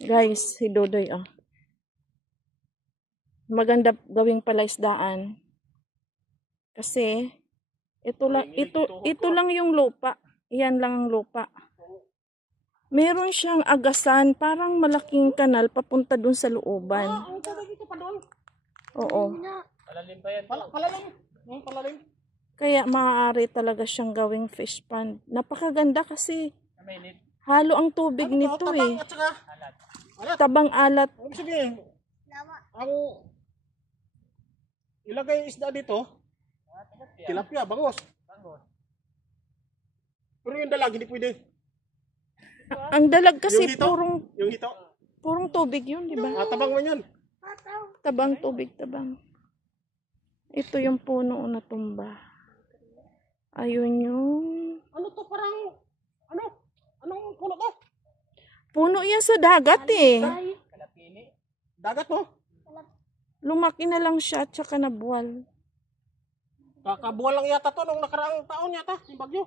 Guys, si Dodoy, oh. Maganda gawing palaisdaan. Kasi, ito lang yung lupa. Iyan lang ang lupa. Meron siyang agasan, parang malaking kanal papunta dun sa looban. Ang tubig ito pa doon. Oo. Palalim pa yan. Palalim. Kaya maaari talaga siyang gawing fish pond. Napakaganda kasi Mainit. halo ang tubig nito eh. At saka, Tabang alat. ang sabihin, ang ilagay isda dito, tilapia, bangos. Pero yung dalag, hindi pwede. Ang dalag kasi Yung hito? Yung hito. purong tubig yun, di ba? Tabang man yan. Tabang tubig, tabang. Ito yung puno na tumba. Ayun yung... Ano to parang, anong puno to? Puno yan sa dagat eh. Kalapini. Dagat to. Lumaki na lang siya at saka nabuwal. Kakabuwal lang yata to nung nakaraang taon yata, yung bagyo.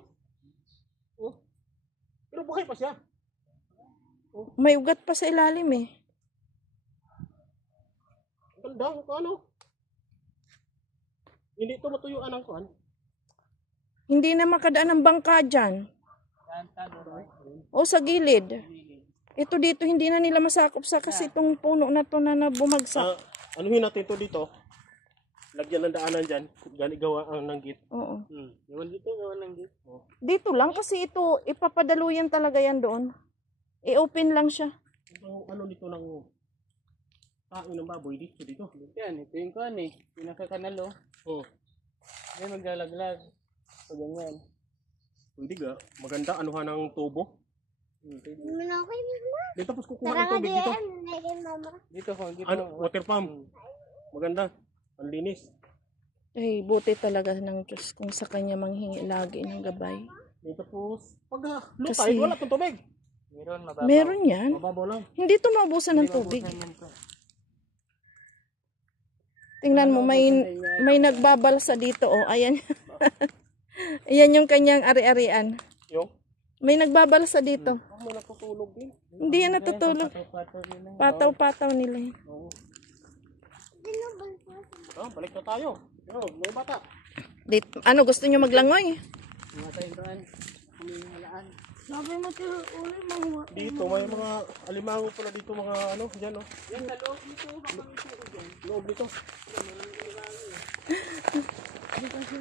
Oh. Pero buhay pa siya. May ugat pa sa ilalim eh. Ganda, ano? Hindi ito matuyuan ang kuan. Hindi na makadaan ng bangka dyan. O sa gilid. Ito dito hindi na nila masakop sa kasi itong puno na to na bumagsak. Anuhin natin ito dito. Lagyan ng daanan dyan. Gani gawa ang nanggit. Oo. Gawan dito, gawan nanggit. Oh. Dito lang kasi ito ipapadaluyan talaga yan doon. I-open lang siya. Ano dito ng tayo ng baboy dito. Yan, ito yung kuhan eh. Pinakakanal oh. Yan maglalaglag. So ganyan. Hindi ga. Maganda anuhan ng tubo. Dito tapos kukuha ng tubig dito. Dito ko, dito. Ano, water pump. Maganda. Ang linis. Ay, buti talaga ng Diyos kung sa kanya manghingi lagi ng gabay. Dito tapos pag lutay, Kasi- wala itong tubig. Meron, mababaw. Meron yan. Mababaw lang. Hindi ito maubusan ng tubig. Yan to. Tingnan mo, may nagbabalsa dito. Oh, ayan. Ayan yung kanyang ari-arian. Yung? May nagbabalsa dito. May natutulog din. Hindi yan natutulog. Pato yun eh. Pataw-pataw nila yun. Balik na tayo. May bata. Ano, gusto nyo maglangoy? Mga tayo doon. Humihalaan. Sabi mo, uli mga... Dito may mga alimango pala dito mga ano, diyan oh. Yan sa loob nito. Baka may turo dyan. Loob nito. Kasi